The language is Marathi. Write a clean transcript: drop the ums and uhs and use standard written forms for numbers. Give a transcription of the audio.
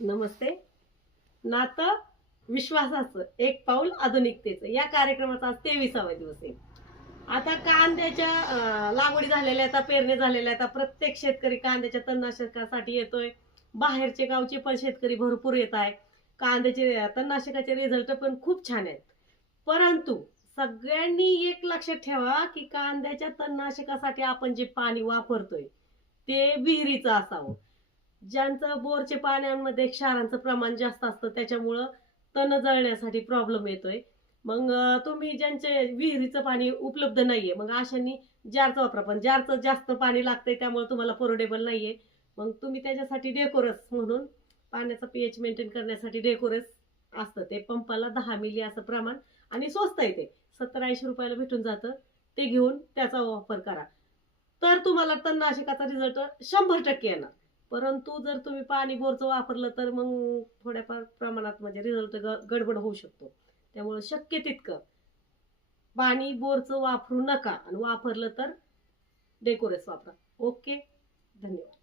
नमस्ते. नातं विश्वासाचं एक पाऊल आधुनिकतेचं या कार्यक्रमाचा आज 23वा दिवस आहे. आता कांद्याच्या लागवडी झालेल्या, आता पेरणी झालेल्या, आता प्रत्येक शेतकरी कांद्याच्या तणनाशकासाठी येतोय. बाहेरचे गावचे पण शेतकरी भरपूर येत आहे. कांद्याचे तणनाशकाचे रिझल्ट पण खूप छान आहेत. परंतु सगळ्यांनी एक लक्षात ठेवा की कांद्याच्या तणनाशकासाठी आपण जे पाणी वापरतोय ते विहिरीचं असावं. ज्यांचं बोरच्या पाण्यामध्ये क्षारांचं प्रमाण जास्त असतं त्याच्यामुळं तण जळण्यासाठी प्रॉब्लेम येतोय. मग तुम्ही ज्यांचे विहिरीचं पाणी उपलब्ध नाहीये मग अशांनी जारचं वापरा. पण जारचं जास्त पाणी लागतंय त्यामुळे तुम्हाला पोर्टेबल नाहीये. मग तुम्ही त्याच्यासाठी डेकोरस म्हणून पाण्याचा पीएच मेंटेन करण्यासाठी डेकोरस असतं. ते पंपाला 10 मिली असं प्रमाण आणि स्वस्त आहे ते. 70-80 रुपयाला भेटून जातं. ते घेऊन त्याचा वापर करा. तर तुम्हाला तणनाशकाचा रिझल्ट 100% येणार. परंतु जर तुम्ही पाणी बोरचं वापरलं तर मग थोड्याफार प्रमाणात म्हणजे रिझल्ट गडबड होऊ शकतो. त्यामुळे शक्य तितकं पाणी बोरचं वापरू नका आणि वापरलं तर डेकोरेस वापरा. ओके, धन्यवाद.